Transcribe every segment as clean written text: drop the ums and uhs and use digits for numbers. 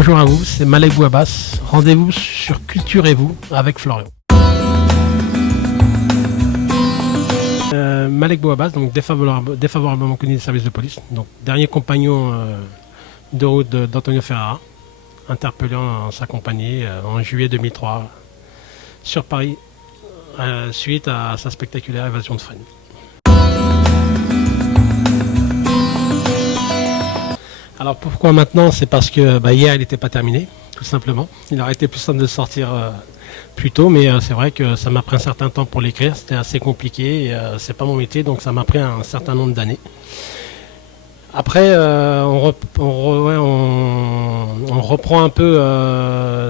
bonjour à vous, c'est Malek Bouabbas. Rendez-vous sur Culture et vous avec Florian. Malek Bouabbas, donc défavorablement connu des services de police, donc dernier compagnon de route d'Antonio Ferrara, interpellé en sa compagnie en juillet 2003 sur Paris suite à sa spectaculaire évasion de frein. Alors pourquoi maintenant? C'est parce que hier il n'était pas terminé, tout simplement. Il aurait été plus simple de sortir plus tôt, mais c'est vrai que ça m'a pris un certain temps pour l'écrire. C'était assez compliqué, c'est pas mon métier, donc ça m'a pris un certain nombre d'années. Après, on reprend un peu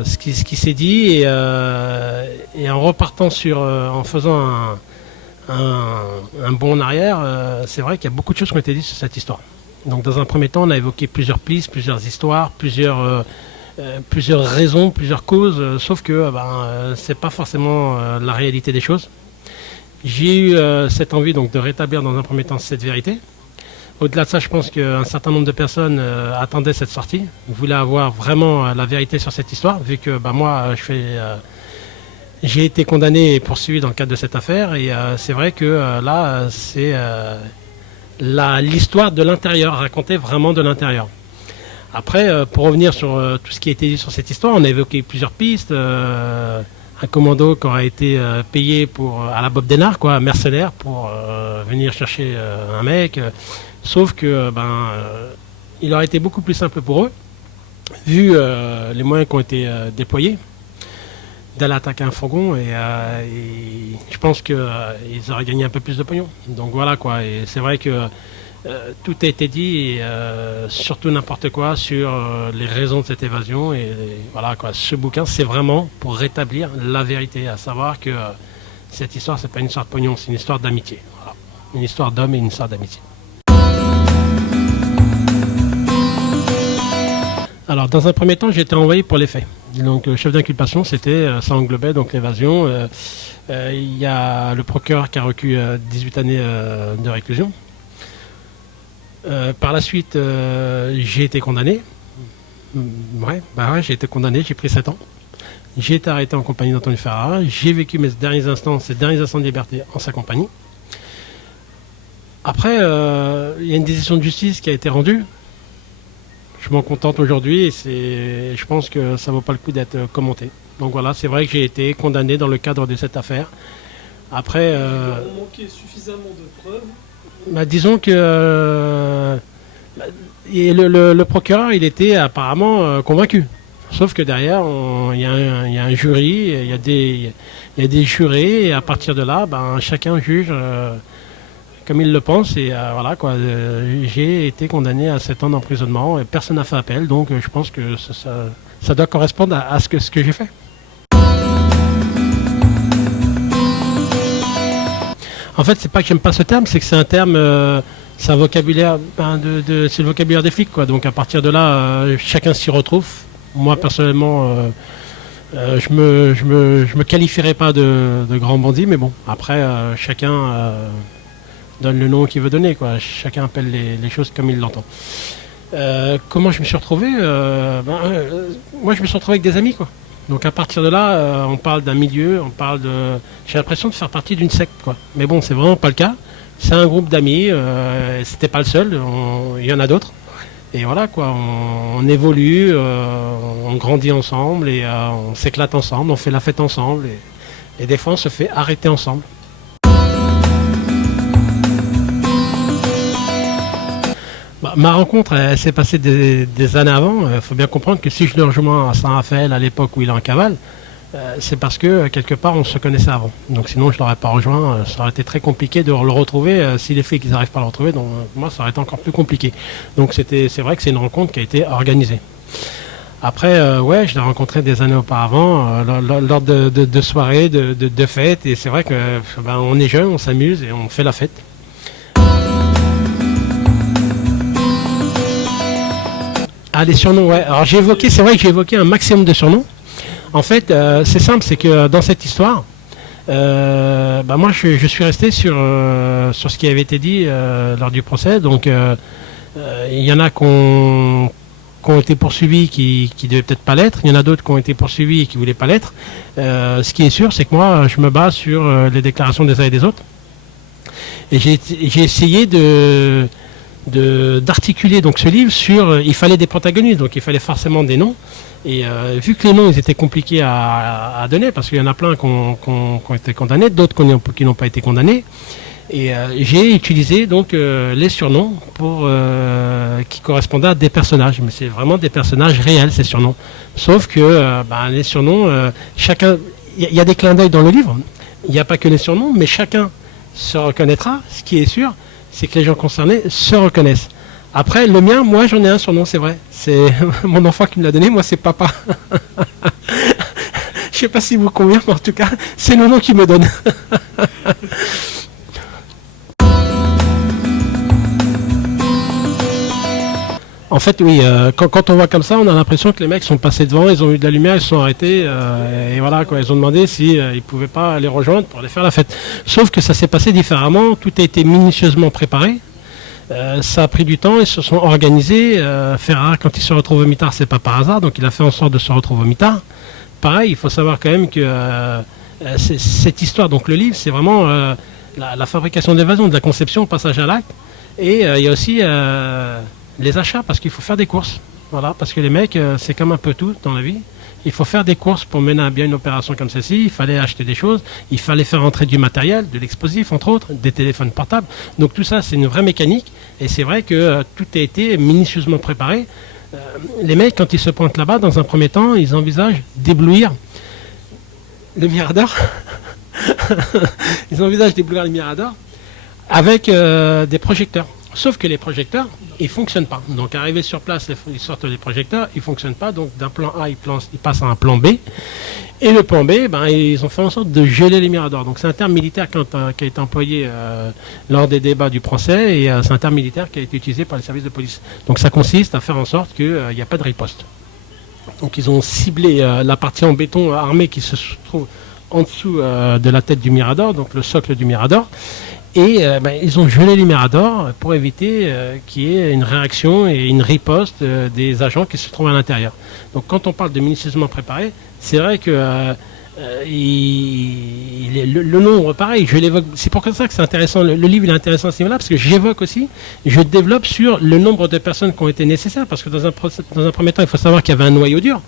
ce qui s'est dit et en repartant en faisant un bond en arrière, c'est vrai qu'il y a beaucoup de choses qui ont été dites sur cette histoire. Donc dans un premier temps, on a évoqué plusieurs pistes, plusieurs histoires, plusieurs raisons, plusieurs causes, sauf que c'est pas forcément la réalité des choses. J'ai eu cette envie donc de rétablir dans un premier temps cette vérité. Au-delà de ça, je pense qu'un certain nombre de personnes attendaient cette sortie, voulaient avoir vraiment la vérité sur cette histoire, vu que moi j'ai été condamné et poursuivi dans le cadre de cette affaire, et c'est vrai que là c'est l'histoire de l'intérieur, racontée vraiment de l'intérieur. Après, pour revenir sur tout ce qui a été dit sur cette histoire, on a évoqué plusieurs pistes. Un commando qui aurait été payé à la Bob Denard, quoi, mercenaire, pour venir chercher un mec. Sauf que il aurait été beaucoup plus simple pour eux, vu les moyens qui ont été déployés, d'aller attaquer un fourgon et je pense qu'ils auraient gagné un peu plus de pognon. Donc voilà quoi, et c'est vrai que tout a été dit et surtout n'importe quoi sur les raisons de cette évasion et voilà quoi. Ce bouquin c'est vraiment pour rétablir la vérité, à savoir que cette histoire c'est pas une histoire de pognon, c'est une histoire d'amitié. Voilà. Une histoire d'homme et une histoire d'amitié. Alors, dans un premier temps, j'ai été envoyé pour les faits. Donc, le chef d'inculpation, ça englobait donc l'évasion. Il y a le procureur qui a requis 18 années de réclusion. Par la suite, j'ai été condamné. J'ai été condamné, j'ai pris 7 ans. J'ai été arrêté en compagnie d'Antonio Ferrara. J'ai vécu ces derniers instants de liberté en sa compagnie. Après, il y a une décision de justice qui a été rendue. Je m'en contente aujourd'hui et je pense que ça ne vaut pas le coup d'être commenté. Donc voilà, c'est vrai que j'ai été condamné dans le cadre de cette affaire. Après, on manquait suffisamment de preuves. Disons que le procureur, il était apparemment convaincu. Sauf que derrière, il y a un jury, il y a des jurés et à partir de là, chacun juge comme il le pense et voilà quoi. J'ai été condamné à 7 ans d'emprisonnement et personne n'a fait appel, donc je pense que ça doit correspondre à ce que j'ai fait. En fait, c'est pas que j'aime pas ce terme, c'est que c'est un terme, c'est un vocabulaire, c'est le vocabulaire des flics quoi. Donc à partir de là, chacun s'y retrouve. Moi personnellement, je me qualifierais pas de grand bandit, mais bon, après chacun donne le nom qu'il veut donner, quoi. Chacun appelle les choses comme il l'entend. Comment je me suis retrouvé moi, je me suis retrouvé avec des amis, quoi. Donc à partir de là, on parle d'un milieu, j'ai l'impression de faire partie d'une secte, quoi. Mais bon, c'est vraiment pas le cas. C'est un groupe d'amis, c'était pas le seul, il y en a d'autres. Et voilà, quoi, on évolue, on grandit ensemble et on s'éclate ensemble, on fait la fête ensemble et des fois on se fait arrêter ensemble. Ma rencontre, elle s'est passée des années avant. Il faut bien comprendre que si je le rejoins à Saint-Raphaël à l'époque où il est en cavale, c'est parce que quelque part on se connaissait avant. Donc sinon je ne l'aurais pas rejoint. Ça aurait été très compliqué de le retrouver. Si les flics n'arrivent pas à le retrouver, donc moi ça aurait été encore plus compliqué. Donc c'est vrai que c'est une rencontre qui a été organisée. Après, je l'ai rencontré des années auparavant, lors de soirées, de fêtes. Et c'est vrai que on est jeune, on s'amuse et on fait la fête. Ah, les surnoms, ouais. Alors c'est vrai que j'ai évoqué un maximum de surnoms. En fait, c'est simple, c'est que dans cette histoire, moi je suis resté sur ce qui avait été dit lors du procès. Donc il y en a qui ont qui ont été poursuivis qui devaient peut-être pas l'être. Il y en a d'autres qui ont été poursuivis et qui voulaient pas l'être. Ce qui est sûr, c'est que moi, je me base sur les déclarations des uns et des autres. Et j'ai essayé d'articuler donc ce livre sur... il fallait des protagonistes, donc il fallait forcément des noms. Et vu que les noms ils étaient compliqués à donner, parce qu'il y en a plein qui ont été condamnés, d'autres qui n'ont pas été condamnés, et j'ai utilisé donc les surnoms qui correspondaient à des personnages. Mais c'est vraiment des personnages réels, ces surnoms. Sauf que les surnoms, chacun... Il y a des clins d'œil dans le livre, il n'y a pas que les surnoms, mais chacun se reconnaîtra. Ce qui est sûr, c'est que les gens concernés se reconnaissent. Après, le mien, moi j'en ai un surnom, c'est vrai. C'est mon enfant qui me l'a donné, moi c'est papa. Je sais pas si vous convient, mais en tout cas, c'est le nom qu'il me donne. En fait, oui, quand on voit comme ça, on a l'impression que les mecs sont passés devant, ils ont eu de la lumière, ils se sont arrêtés, et voilà, quoi, ils ont demandé s'ils ne pouvaient pas les rejoindre pour aller faire la fête. Sauf que ça s'est passé différemment, tout a été minutieusement préparé. Ça a pris du temps, ils se sont organisés. Ferrara, quand il se retrouve au mitard, c'est pas par hasard, donc il a fait en sorte de se retrouver au mitard. Pareil, il faut savoir quand même que cette histoire, donc le livre, c'est vraiment la fabrication de l'évasion, de la conception au passage à l'acte. Et il y a aussi les achats, parce qu'il faut faire des courses. Voilà, parce que les mecs, c'est comme un peu tout dans la vie. Il faut faire des courses pour mener à bien une opération comme celle-ci. Il fallait acheter des choses. Il fallait faire entrer du matériel, de l'explosif, entre autres, des téléphones portables. Donc tout ça, c'est une vraie mécanique. Et c'est vrai que tout a été minutieusement préparé. Les mecs, quand ils se pointent là-bas, dans un premier temps, ils envisagent d'éblouir le Mirador. Ils envisagent d'éblouir le Mirador avec des projecteurs. Sauf que les projecteurs, ils ne fonctionnent pas. Donc, arrivé sur place, ils sortent les projecteurs, ils ne fonctionnent pas. Donc, d'un plan A, ils passent à un plan B. Et le plan B, ils ont fait en sorte de geler les miradors. Donc, c'est un terme militaire qui a été employé lors des débats du procès. Et c'est un terme militaire qui a été utilisé par les services de police. Donc, ça consiste à faire en sorte qu'il n'y a pas de riposte. Donc, ils ont ciblé la partie en béton armé qui se trouve en dessous de la tête du mirador, donc le socle du mirador. Et ils ont gelé les miradors pour éviter qu'il y ait une réaction et une riposte des agents qui se trouvent à l'intérieur. Donc quand on parle de minutieusement préparé, c'est vrai que le nombre, pareil, je l'évoque. C'est pour ça que c'est intéressant. Le livre il est intéressant à ce niveau-là, parce que j'évoque aussi, je développe sur le nombre de personnes qui ont été nécessaires, parce que dans un premier temps, il faut savoir qu'il y avait un noyau dur,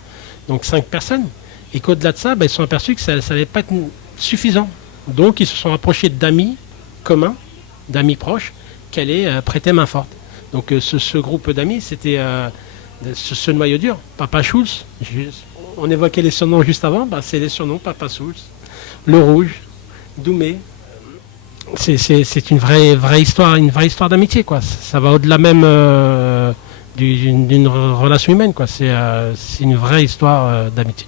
donc 5 personnes, et qu'au-delà de ça, ils se sont aperçus que ça n'allait pas être suffisant. Donc ils se sont approchés d'amis commun, d'amis proches, qui allaient prêter main forte. Donc ce groupe d'amis, c'était ce noyau dur. Papa Schulz, on évoquait les surnoms juste avant, c'est les surnoms Papa Schulz, Le Rouge, Doumé. C'est une vraie histoire d'amitié, quoi. Ça va au-delà même d'une relation humaine, quoi. C'est une vraie histoire d'amitié.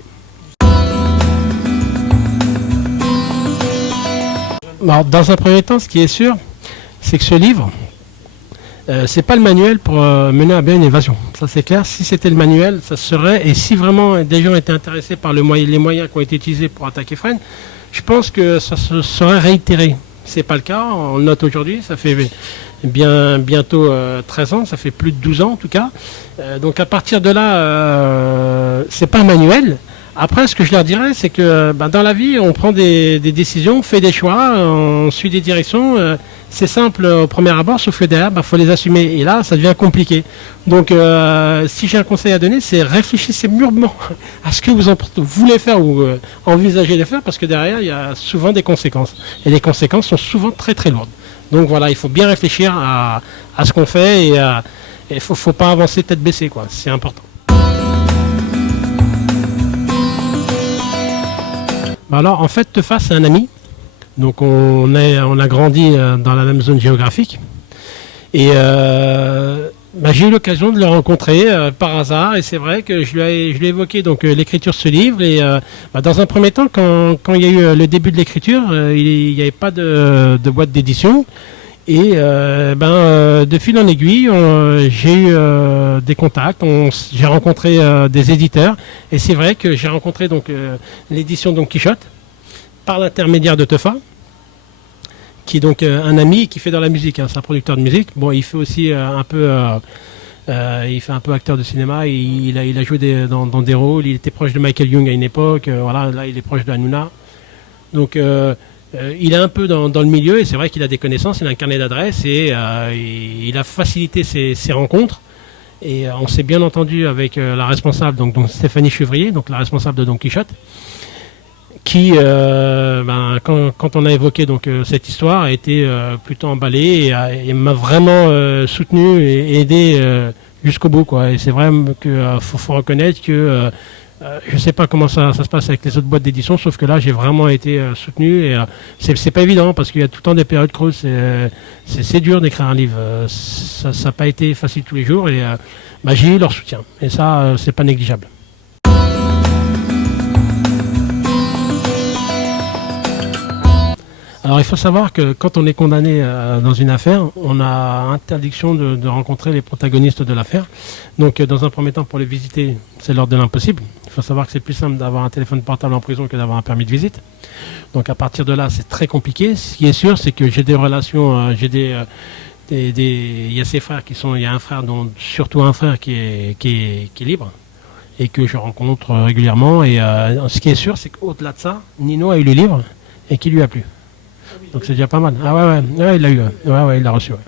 Alors, dans un premier temps, ce qui est sûr, c'est que ce livre, c'est pas le manuel pour mener à bien une évasion. Ça, c'est clair. Si c'était le manuel, ça serait. Et si vraiment des gens étaient intéressés par les moyens qui ont été utilisés pour attaquer Fresnes, je pense que ça se serait réitéré. C'est pas le cas. On le note aujourd'hui. Ça fait bientôt 13 ans. Ça fait plus de 12 ans en tout cas. Donc à partir de là, c'est pas un manuel. Après, ce que je leur dirais, c'est que dans la vie, on prend des décisions, on fait des choix, on suit des directions. C'est simple au premier abord, sauf que derrière, faut les assumer. Et là, ça devient compliqué. Donc, si j'ai un conseil à donner, c'est réfléchissez mûrement à ce que vous voulez faire ou envisagez de faire, parce que derrière, il y a souvent des conséquences. Et les conséquences sont souvent très très lourdes. Donc voilà, il faut bien réfléchir à ce qu'on fait et il ne faut pas avancer tête baissée, quoi. C'est important. Alors, en fait, Tefa, c'est un ami. Donc, on a grandi dans la même zone géographique. Et j'ai eu l'occasion de le rencontrer par hasard. Et c'est vrai que je lui ai évoqué donc, l'écriture de ce livre. Et dans un premier temps, quand il y a eu le début de l'écriture, il n'y avait pas de boîte d'édition. Et de fil en aiguille, j'ai eu des contacts, j'ai rencontré des éditeurs, et c'est vrai que j'ai rencontré donc l'édition Don Quichotte par l'intermédiaire de Tefa, qui est donc un ami qui fait dans la musique, c'est un producteur de musique. Bon, il fait aussi un peu Il fait un peu acteur de cinéma. Il a joué dans des rôles. Il était proche de Michael Young à une époque. Voilà, là, il est proche de Hanouna. Donc, il est un peu dans le milieu et c'est vrai qu'il a des connaissances, il a un carnet d'adresses et il a facilité ses rencontres. Et on s'est bien entendu avec la responsable, donc Stéphanie Chevrier, donc la responsable de Don Quichotte, qui, quand on a évoqué cette histoire, a été plutôt emballée et m'a vraiment soutenu et aidé jusqu'au bout, quoi. Et c'est vrai qu'il faut reconnaître que je ne sais pas comment ça se passe avec les autres boîtes d'édition, sauf que là, j'ai vraiment été soutenu. Et c'est pas évident parce qu'il y a tout le temps des périodes creuses. C'est dur d'écrire un livre. Ça n'a pas été facile tous les jours. Et j'ai eu leur soutien. Et ça, c'est pas négligeable. Alors il faut savoir que quand on est condamné dans une affaire, on a interdiction de rencontrer les protagonistes de l'affaire. Donc dans un premier temps, pour les visiter, c'est l'ordre de l'impossible. Il faut savoir que c'est plus simple d'avoir un téléphone portable en prison que d'avoir un permis de visite. Donc à partir de là, c'est très compliqué. Ce qui est sûr, c'est que j'ai des relations, il y a ses frères il y a un frère, dont surtout un frère qui est libre et que je rencontre régulièrement. Et ce qui est sûr, c'est qu'au-delà de ça, Nino a eu le livre et qu'il lui a plu. Donc c'est déjà pas mal. Ah ouais, il l'a eu. Ouais, il l'a reçu. Ouais.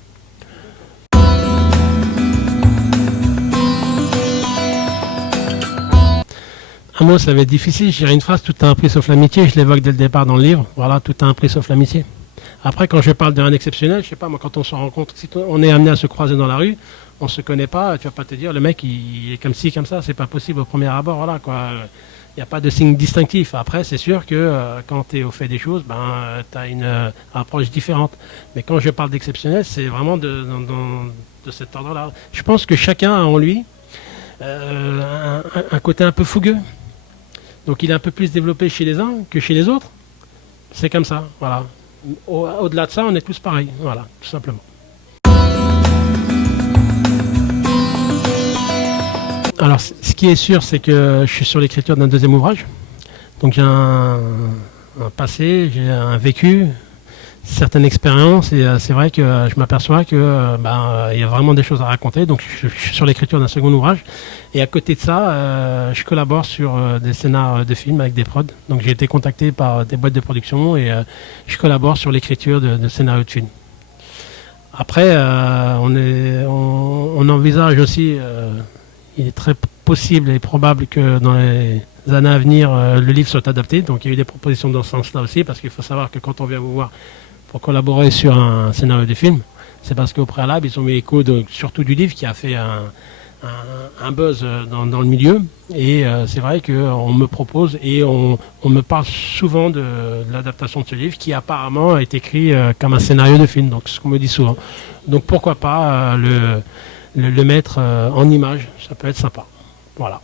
Un mot, ça va être difficile. Je dirais une phrase, tout a un prix sauf l'amitié. Je l'évoque dès le départ dans le livre. Voilà, tout a un prix sauf l'amitié. Après, quand je parle d'un exceptionnel, je sais pas, moi, quand on se rencontre, si on est amené à se croiser dans la rue, on se connaît pas, tu vas pas te dire, le mec, il est comme ci, comme ça, c'est pas possible au premier abord, voilà, quoi. Il n'y a pas de signe distinctif. Après, c'est sûr que quand tu es au fait des choses, tu as une approche différente. Mais quand je parle d'exceptionnel, c'est vraiment de cet ordre-là. Je pense que chacun a en lui un côté un peu fougueux. Donc il est un peu plus développé chez les uns que chez les autres. C'est comme ça, voilà. Au-delà de ça, on est tous pareils, voilà, tout simplement. Alors, ce qui est sûr, c'est que je suis sur l'écriture d'un deuxième ouvrage. Donc, j'ai un passé, j'ai un vécu, certaines expériences, et c'est vrai que je m'aperçois que il y a vraiment des choses à raconter. Donc, je suis sur l'écriture d'un second ouvrage. Et à côté de ça, je collabore sur des scénars de films avec des prods. Donc, j'ai été contacté par des boîtes de production et je collabore sur l'écriture de scénarios de films. Après, on envisage aussi... il est très possible et probable que dans les années à venir, le livre soit adapté. Donc il y a eu des propositions dans ce sens-là aussi, parce qu'il faut savoir que quand on vient vous voir pour collaborer sur un scénario de film, c'est parce qu'au préalable, ils ont mis écho surtout du livre qui a fait un buzz dans le milieu. Et c'est vrai qu'on me propose et on me parle souvent de l'adaptation de ce livre qui apparemment est écrit comme un scénario de film. Donc c'est ce qu'on me dit souvent. Donc pourquoi pas le mettre en image, ça peut être sympa. Voilà.